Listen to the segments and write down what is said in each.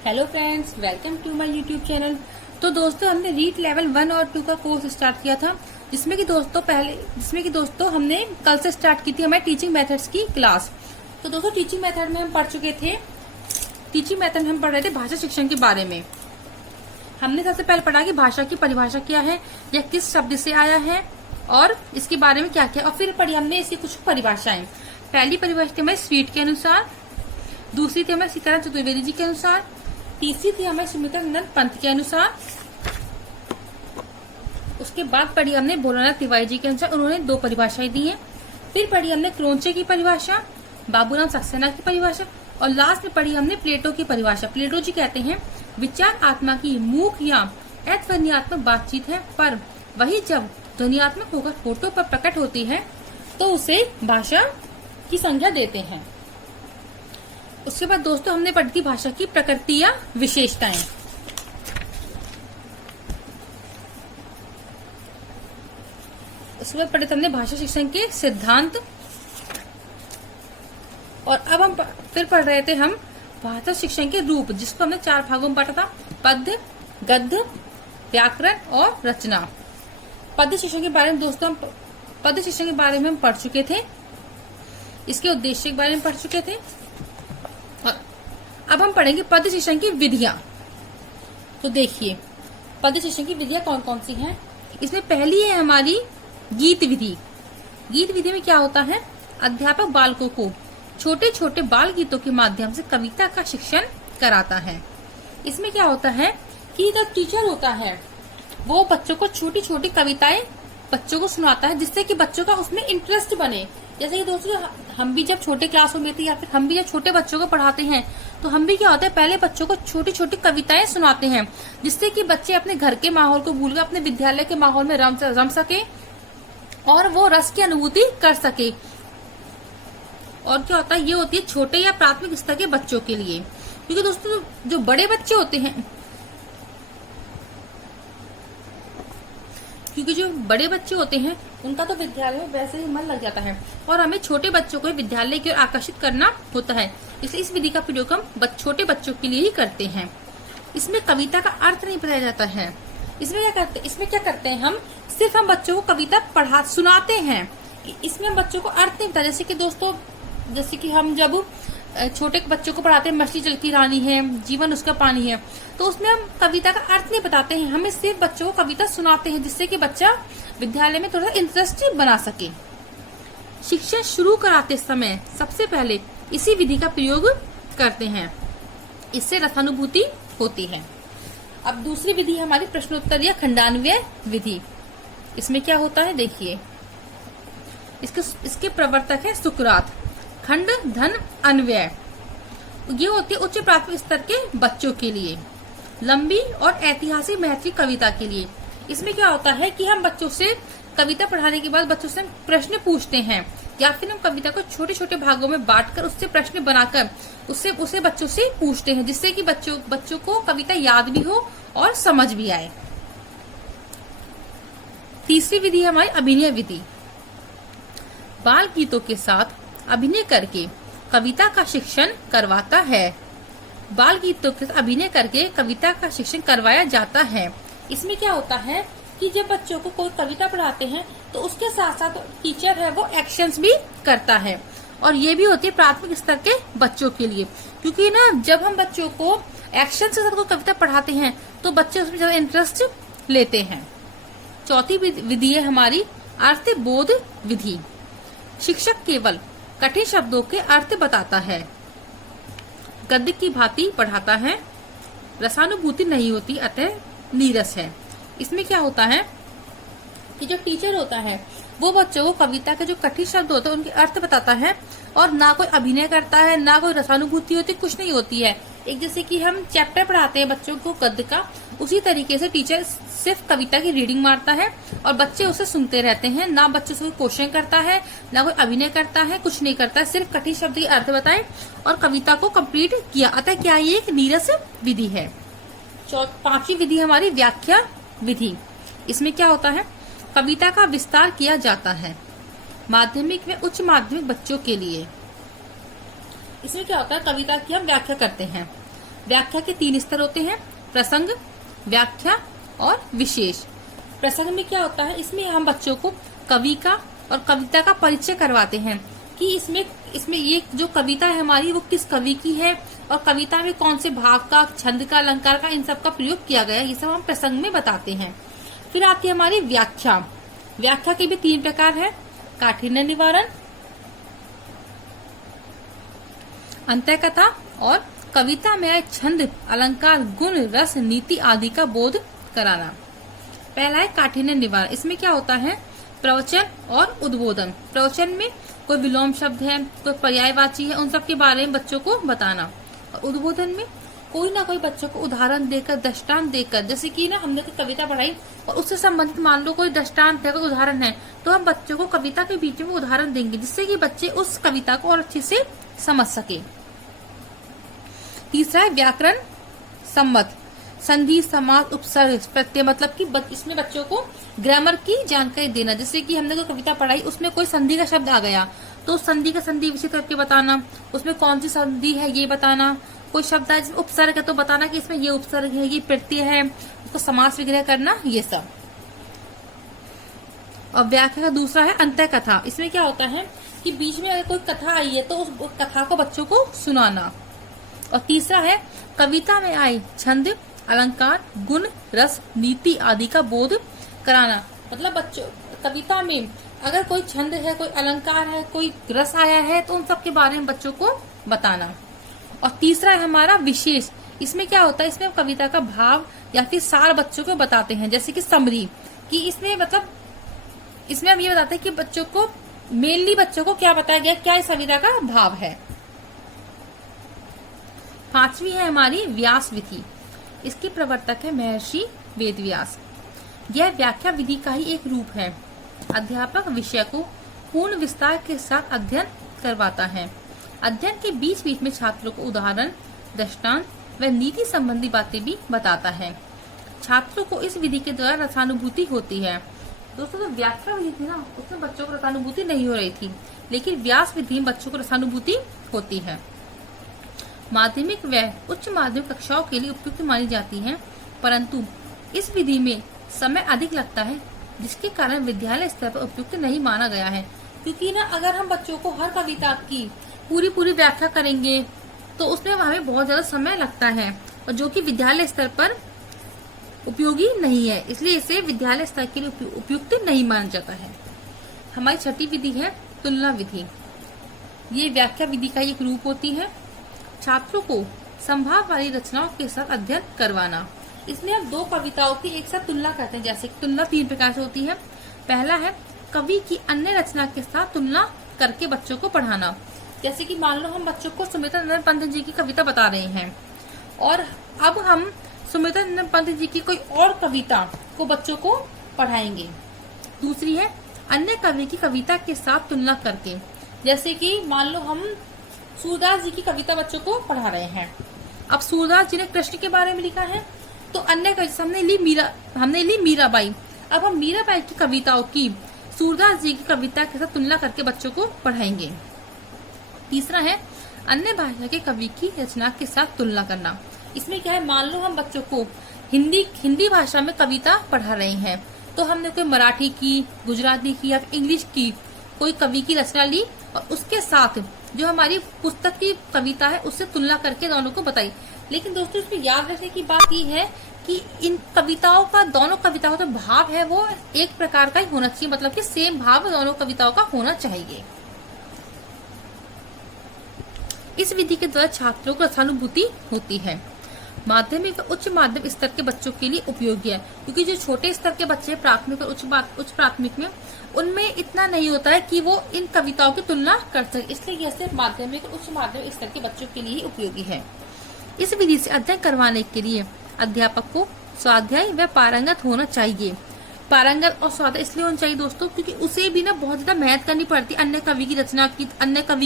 Hello friends, welcome to my YouTube channel. तो दोस्तों, हमने रीड लेवल 1 और 2 का कोर्स स्टार्ट किया था, जिसमें कि दोस्तों हमने कल से स्टार्ट की थी हमारी टीचिंग मेथड्स की क्लास। तो दोस्तों, टीचिंग मेथड में हम पढ़ चुके थे। टीचिंग मेथड में हम पढ़ रहे थे भाषा शिक्षण के बारे में। हमने सबसे पहले पढ़ा कि भाषा की परिभाषा क्या है, यह किस शब्द से आया है और इसके बारे में क्या क्या, और फिर पढ़ी हमने इसकी कुछ परिभाषाएं। पहली परिभाषा थी हमारी स्वीट के अनुसार, दूसरी थी हमारे सीताराम चतुर्वेदी जी के अनुसार, तीसरी थी हमें सुमित्रा नंदन पंत के अनुसार। उसके बाद पढ़ी हमने भोलानाथ तिवारी जी के अनुसार, उन्होंने 2 परिभाषाएं दी हैं। फिर पढ़ी हमने क्रोंचे की परिभाषा, बाबूराम सक्सेना की परिभाषा, और लास्ट में पढ़ी हमने प्लेटो की परिभाषा। प्लेटो जी कहते हैं विचार आत्मा की मूक या अध्वन्यात्मक बातचीत है, पर वही जब ध्वनियात्मक होकर फोटो पर प्रकट होती है तो उसे भाषा की संज्ञा देते हैं। उसके बाद दोस्तों हमने पढ़ी थी भाषा की प्रकृति या विशेषताएं। उसके बाद पढ़े थे हमने भाषा शिक्षण के सिद्धांत, और अब हम फिर पढ़ रहे थे हम भाषा शिक्षण के रूप, जिसको हमने 4 भागों में पढ़ा था: पद्य, गद्य, व्याकरण और रचना। पद्य शिक्षण के बारे में दोस्तों पद्य शिक्षण के बारे में हम पढ़ चुके थे, इसके उद्देश्य के बारे में पढ़ चुके थे, और अब हम पढ़ेंगे पद्य शिक्षण की विधियां। तो देखिए, पद्य शिक्षण की विधियां कौन कौन सी हैं। इसमें पहली है हमारी गीत विधि। गीत विधि में क्या होता है, अध्यापक बालकों को छोटे छोटे बाल गीतों के माध्यम से कविता का शिक्षण कराता है। इसमें क्या होता है कि जो टीचर होता है वो बच्चों को छोटी छोटी कविताएं बच्चों को सुनाता है, जिससे कि बच्चों का उसमें इंटरेस्ट बने। जैसे कि दोस्तों, हम भी जब छोटे क्लासों में थे या फिर हम भी जब छोटे बच्चों को पढ़ाते हैं, तो हम भी क्या होता है, पहले बच्चों को छोटी छोटी कविताएं सुनाते हैं, जिससे कि बच्चे अपने घर के माहौल को भूलकर अपने विद्यालय के माहौल में रम सके और वो रस की अनुभूति कर सके। और क्या होता है, ये होती है छोटे या प्राथमिक स्तर के बच्चों के लिए। क्योंकि दोस्तों, जो बड़े बच्चे होते हैं उनका तो विद्यालय में वैसे ही मन लग जाता है, और हमें छोटे बच्चों को विद्यालय की ओर आकर्षित करना होता है। इसलिए इस विधि का प्रयोग हम छोटे बच्चों के लिए ही करते हैं। इसमें कविता का अर्थ नहीं बताया जाता है। इसमें क्या करते हैं, हम सिर्फ बच्चों को कविता सुनाते हैं। इसमें हम बच्चों को अर्थ नहीं बताते। जैसे कि हम जब छोटे बच्चों को पढ़ाते हैं, मछली जल की रानी है, जीवन उसका पानी है, तो उसमें हम कविता का अर्थ नहीं बताते हैं, हमें सिर्फ बच्चों को कविता सुनाते हैं, जिससे कि बच्चा विद्यालय में थोड़ा इंटरेस्ट बना सके। शिक्षण शुरू कराते समय सबसे पहले इसी विधि का प्रयोग करते हैं, इससे रसानुभूति होती है। अब दूसरी विधि हमारी प्रश्नोत्तर या खंडान्वय विधि। इसमें क्या होता है, देखिए, इसके प्रवर्तक है सुकरात। खंड धन अन्वय, ये होती है उच्च प्राथमिक स्तर के बच्चों के लिए, लंबी और ऐतिहासिक महत्व कविता के लिए। इसमें क्या होता है कि हम बच्चों से कविता पढ़ाने के बाद बच्चों से प्रश्न पूछते हैं, या फिर हम कविता को छोटे छोटे भागों में बांटकर उससे प्रश्न बनाकर उसे बच्चों से पूछते हैं, जिससे कि बच्चों को कविता याद भी हो और समझ भी आए। तीसरी विधि है हमारी अभिनय विधि। बाल गीतों के साथ अभिनय करके कविता का शिक्षण करवाता है। बाल गीतों के साथ अभिनय करके कविता का शिक्षण करवाया जाता है। इसमें क्या होता है कि जब बच्चों को कोई कविता पढ़ाते हैं, तो उसके साथ साथ टीचर है वो एक्शंस भी करता है, और ये भी होती है प्राथमिक स्तर के बच्चों के लिए। क्योंकि ना, जब हम बच्चों को एक्शन के साथ कोई कविता पढ़ाते हैं तो बच्चे उसमें ज्यादा इंटरेस्ट लेते हैं। चौथी विधि है हमारी अर्थबोध विधि। शिक्षक केवल कठिन शब्दों के अर्थ बताता है, गद्य की भांति पढ़ाता है, रसानुभूति नहीं होती, अतः नीरस है। इसमें क्या होता है कि जो टीचर होता है वो बच्चों को कविता के जो कठिन शब्द होते हैं उनके अर्थ बताता है, और ना कोई अभिनय करता है, ना कोई रसानुभूति होती, कुछ नहीं होती है। एक जैसे कि हम चैप्टर पढ़ाते हैं बच्चों को गद्य का, उसी तरीके से टीचर सिर्फ कविता की रीडिंग मारता है और बच्चे उसे सुनते रहते हैं। ना बच्चों से कोई क्वेश्चन करता है, ना कोई अभिनय करता है, कुछ नहीं करता है, सिर्फ कठिन शब्द के अर्थ बताए और कविता को कंप्लीट किया। अतः क्या ये एक नीरस विधि है। पांचवी विधि हमारी व्याख्या विधि। इसमें क्या होता है, कविता का विस्तार किया जाता है माध्यमिक व उच्च माध्यमिक बच्चों के लिए। इसमें क्या होता है, कविता की हम व्याख्या करते हैं। व्याख्या के 3 स्तर होते हैं, प्रसंग, व्याख्या और विशेष। प्रसंग में क्या होता है, इसमें हम बच्चों को कवि का और कविता का परिचय करवाते हैं कि इसमें ये जो कविता है हमारी वो किस कवि की है और कविता में कौन से भाव का, छंद का, अलंकार का, इन सब का प्रयोग किया गया है, ये सब हम प्रसंग में बताते हैं। फिर आती है हमारी व्याख्या। व्याख्या के भी 3 प्रकार है, काठिन्य निवारण, अंतःकथा और कविता में आए छंद, अलंकार, गुण, रस, नीति आदि का बोध कराना। पहला है काठिन्य निवारण। इसमें क्या होता है, प्रवचन और उद्बोधन। प्रवचन में कोई विलोम शब्द है, कोई पर्यायवाची है, उन सब के बारे में बच्चों को बताना। और उद्बोधन में कोई ना कोई बच्चों को उदाहरण देकर, दृष्टांत देकर, जैसे कि ना हमने कोई कविता पढ़ाई और उससे संबंधित मान लो कोई दृष्टांत है, कोई उदाहरण है, तो हम बच्चों को कविता के बीच में उदाहरण देंगे जिससे कि बच्चे उस कविता को और अच्छे से समझ सके। तीसरा है व्याकरण सम्मत, संधि, समास, उपसर्ग, प्रत्यय, मतलब कि इसमें बच्चों को ग्रामर की जानकारी देना। जैसे कि हमने कोई कविता पढ़ाई, उसमें कोई संधि का शब्द आ गया तो संधि का संधि विषय करके बताना, उसमें कौन सी संधि है ये बताना। कोई शब्द है जिसमें उपसर्ग है तो बताना कि इसमें ये उपसर्ग है, ये प्रत्यय है, उसको समास विग्रह करना, ये सब। और व्याख्या का दूसरा है अंतःकथा। इसमें क्या होता है कि बीच में अगर कोई कथा आई है तो उस कथा को बच्चों को सुनाना। और तीसरा है कविता में आए छंद, अलंकार, गुण, रस, नीति आदि का बोध कराना। मतलब बच्चों कविता में अगर कोई छंद है, कोई अलंकार है, कोई रस आया है तो उन सब के बारे में बच्चों को बताना। और तीसरा है हमारा विशेष। इसमें क्या होता है, इसमें कविता का भाव या फिर सार बच्चों को बताते हैं, जैसे कि समरी, कि इसमें मतलब इसमें हम ये बताते हैं कि बच्चों को मेनली बच्चों को क्या बताया गया, क्या इस कविता का भाव है। 5वीं है हमारी व्यास विधि। इसके प्रवर्तक है महर्षि वेदव्यास। यह व्याख्या विधि का ही एक रूप है। अध्यापक विषय को पूर्ण विस्तार के साथ अध्ययन करवाता है। अध्ययन के बीच बीच में छात्रों को उदाहरण, दृष्टांत व नीति संबंधी बातें भी बताता है। छात्रों को इस विधि के द्वारा रसानुभूति होती है। दोस्तों, जो व्याख्या विधि थी ना, उसमें बच्चों को रसानुभूति नहीं हो रही थी, लेकिन व्यास विधि में बच्चों को रसानुभूति होती है। माध्यमिक व उच्च माध्यमिक कक्षाओं के लिए उपयुक्त मानी जाती है, परंतु इस विधि में समय अधिक लगता है, जिसके कारण विद्यालय स्तर पर उपयुक्त नहीं माना गया है। क्योंकि ना अगर हम बच्चों को हर कविता की पूरी व्याख्या करेंगे तो उसमें हमें बहुत ज्यादा समय लगता है, और जो कि विद्यालय स्तर पर उपयोगी नहीं है, इसलिए इसे विद्यालय स्तर के लिए उपयुक्त नहीं माना जाता है। हमारी 6ठी विधि है तुलना विधि। ये व्याख्या विधि का एक रूप होती है। छात्रों को संभाव वाली रचनाओं के साथ अध्ययन करवाना। इसमें हम 2 कविताओं की एक साथ तुलना करते हैं। जैसे तुलना 3 प्रकार से होती है। पहला है कवि की अन्य रचना के साथ तुलना करके बच्चों को पढ़ाना। जैसे कि मान लो हम बच्चों को सुमित्रानंद पंत जी की कविता बता रहे हैं और अब हम सुमित्रानंद पंत जी की कोई और कविता को बच्चों को पढ़ाएंगे। दूसरी है अन्य कवि की कविता के साथ तुलना करके। जैसे कि मान लो हम सूरदास जी की कविता बच्चों को पढ़ा रहे हैं। अब सूरदास जी ने कृष्ण के बारे में लिखा है, तो अन्य कविता हमने ली मीराबाई। अब हम मीराबाई की कविताओं की सूरदास जी की कविता के साथ तुलना करके बच्चों को पढ़ाएंगे। तीसरा है अन्य भाषा के कवि की रचना के साथ तुलना करना। इसमें क्या है, मान लो हम बच्चों को हिंदी भाषा में कविता पढ़ा रहे हैं, तो हमने कोई मराठी की, गुजराती की या इंग्लिश की कोई कवि की रचना ली और उसके साथ जो हमारी पुस्तक की कविता है उससे तुलना करके दोनों को बताई। लेकिन दोस्तों, इसमें याद रखने की बात यह है कि इन कविताओं का, दोनों कविताओं का भाव है वो एक प्रकार का ही होना चाहिए, मतलब कि सेम भाव दोनों कविताओं का होना चाहिए। इस विधि के द्वारा छात्रों को रसानुभूति होती है। माध्यमिक व उच्च माध्यमिक स्तर के बच्चों के लिए उपयोगी है, क्योंकि जो छोटे स्तर के बच्चे प्राथमिक और उच्च प्राथमिक में, उनमें इतना नहीं होता है कि वो इन कविताओं की तुलना कर सके, इसलिए यह सिर्फ माध्यमिक और उच्च माध्यमिक स्तर के बच्चों के लिए उपयोगी है। इस विधि से अध्ययन करवाने के लिए अध्यापक को स्वाध्यायी व पारंगत होना चाहिए। पारंगत और स्वाध्याय इसलिए होना चाहिए दोस्तों, क्योंकि उसे भी ना बहुत ज्यादा मेहनत करनी पड़ती है। अन्य कवि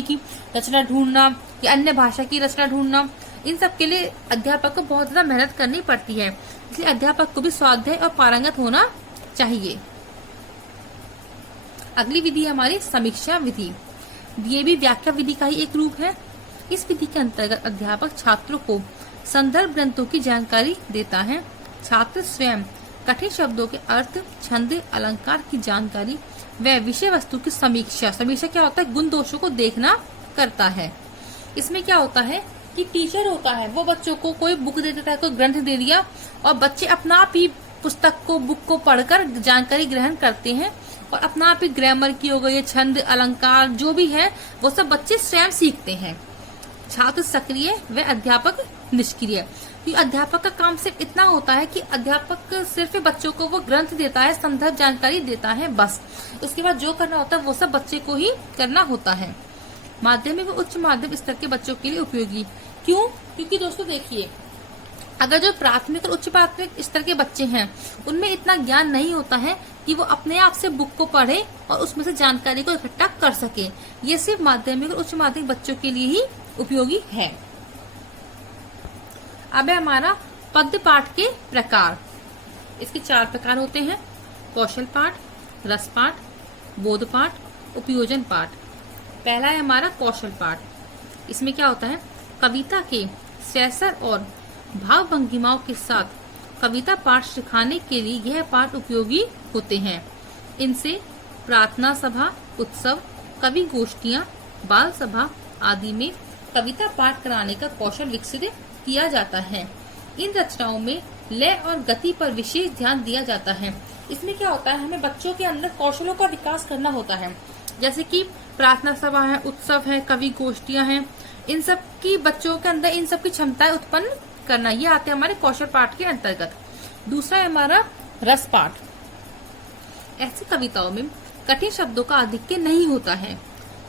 की रचना ढूंढना या अन्य भाषा की रचना ढूंढना, इन सब के लिए अध्यापक को बहुत ज्यादा मेहनत करनी पड़ती है। इसलिए अध्यापक को भी स्वाध्याय और पारंगत होना चाहिए। अगली विधि हमारी समीक्षा विधि। ये भी व्याख्या विधि का ही एक रूप है। इस विधि के अंतर्गत अध्यापक छात्रों को संदर्भ ग्रंथों की जानकारी देता है। छात्र स्वयं कठिन शब्दों के अर्थ, छंद, अलंकार की जानकारी व विषय वस्तु की समीक्षा, समीक्षा क्या होता है, गुण दोषों को देखना करता है। इसमें क्या होता है कि टीचर होता है वो बच्चों को कोई बुक दे देता है, कोई ग्रंथ दे दिया, और बच्चे अपना आप ही पुस्तक को, बुक को पढ़कर जानकारी ग्रहण करते हैं और अपना आप ही ग्रामर की हो गई, छंद, अलंकार जो भी है वो सब बच्चे स्वयं सीखते हैं। छात्र सक्रिय व अध्यापक निष्क्रिय। क्योंकि अध्यापक का काम सिर्फ इतना होता है कि अध्यापक सिर्फ बच्चों को वो ग्रंथ देता है, संदर्भ जानकारी देता है, बस। उसके बाद जो करना होता है वो सब बच्चे को ही करना होता है। माध्यमिक व उच्च माध्यमिक स्तर के बच्चों के लिए उपयोगी। क्यों? क्योंकि दोस्तों देखिए, अगर जो प्राथमिक और उच्च प्राथमिक स्तर के बच्चे हैं उनमें इतना ज्ञान नहीं होता है कि वो अपने आप से बुक को पढ़े और उसमें से जानकारी को इकट्ठा कर सके। ये सिर्फ माध्यमिक और उच्च माध्यमिक बच्चों के लिए ही उपयोगी है। अब है हमारा पद्य पाठ के प्रकार। इसके 4 प्रकार होते हैं: कौशल पाठ, रस पाठ, बोध पाठ, उपयोजन पाठ। पहला है हमारा कौशल पाठ। इसमें क्या होता है, कविता के सैसर और भाव भंगिमाओं के साथ कविता पाठ सिखाने के लिए यह पाठ उपयोगी होते हैं। इनसे प्रार्थना सभा, उत्सव, कवि गोष्ठियां, बाल सभा आदि में कविता पाठ कराने का कौशल विकसित किया जाता है। इन रचनाओं में लय और गति पर विशेष ध्यान दिया जाता है। इसमें क्या होता है, हमें बच्चों के अंदर कौशलों का विकास करना होता है, जैसे कि प्रार्थना सभा है, उत्सव है, कवि गोष्ठियां हैं, इन सब की बच्चों के अंदर इन सब की क्षमताएं उत्पन्न करना, ये आते हैं हमारे कौशल पाठ के अंतर्गत। दूसरा है हमारा रस पाठ। ऐसी कविताओं में कठिन शब्दों का आधिक्य नहीं होता है।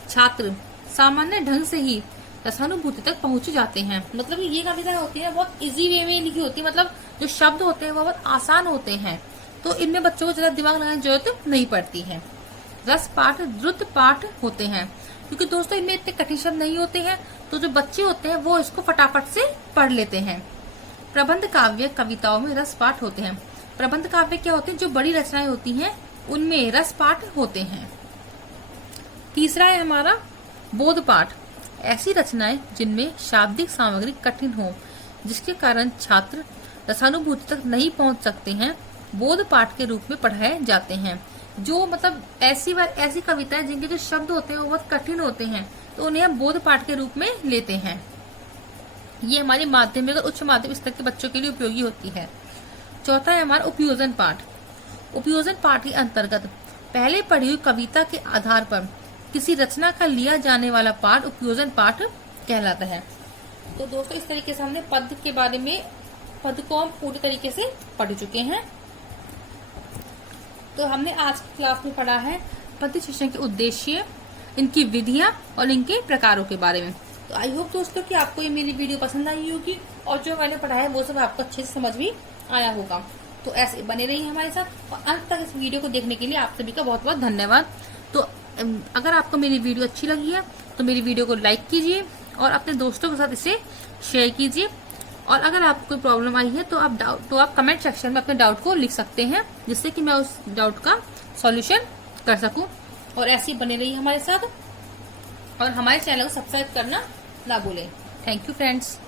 छात्र सामान्य ढंग से ही रसानुभूति तक पहुंच जाते हैं। मतलब ये कविता होती है बहुत इजी वे में लिखी होती है, मतलब जो शब्द होते हैं वो बहुत आसान होते हैं, तो इनमें बच्चों को ज्यादा दिमाग लगाने की जरूरत नहीं पड़ती है। रस पाठ द्रुत पाठ होते हैं, क्योंकि दोस्तों इनमें इतने कठिन शब्द नहीं होते हैं, तो जो बच्चे होते हैं वो इसको फटाफट से पढ़ लेते हैं। प्रबंध काव्य कविताओं में रस पाठ होते हैं। प्रबंध काव्य क्या होते हैं, जो बड़ी रचनाएं होती हैं उनमें रस पाठ होते हैं। तीसरा है हमारा बोध पाठ। ऐसी रचनाएं जिनमें शाब्दिक सामग्री कठिन हो, जिसके कारण छात्र रसानुभूति तक नहीं पहुंच सकते हैं, बोध पाठ के रूप में पढ़ाए जाते हैं। जो मतलब ऐसी कविताएं जिनके जो शब्द होते हैं वो बहुत कठिन होते हैं, तो उन्हें हम बोध पाठ के रूप में लेते हैं। ये हमारे माध्यमिक और उच्च माध्यमिक स्तर के बच्चों के लिए उपयोगी होती है। चौथा है हमारा उपयोजन पाठ। उपयोजन पाठ के अंतर्गत पहले पढ़ी हुई कविता के आधार पर किसी रचना का लिया जाने वाला पाठ उपयोजन पाठ कहलाता है। तो दोस्तों इस तरीके से हमने पद्य के बारे में, पद्य को हम पूरी तरीके से पढ़ चुके हैं। तो हमने आज की क्लास में पढ़ा है पद्य शिक्षण के उद्देश्य, इनकी विधियां और इनके प्रकारों के बारे में। तो आई होप दोस्तों कि आपको ये मेरी वीडियो पसंद आई होगी और जो मैंने पढ़ा है वो सब आपको अच्छे से समझ भी आया होगा। तो ऐसे बने रहिए हमारे साथ और अंत तक इस वीडियो को देखने के लिए आप सभी का बहुत बहुत धन्यवाद। तो अगर आपको मेरी वीडियो अच्छी लगी है तो मेरी वीडियो को लाइक कीजिए और अपने दोस्तों के साथ इसे शेयर कीजिए। और अगर आपको कोई प्रॉब्लम आई है तो आप कमेंट सेक्शन में अपने डाउट को लिख सकते हैं, जिससे कि मैं उस डाउट का सॉल्यूशन कर सकूं। और ऐसे ही बने रहिए हमारे साथ और हमारे चैनल को सब्सक्राइब करना ना भूलें। Thank you friends.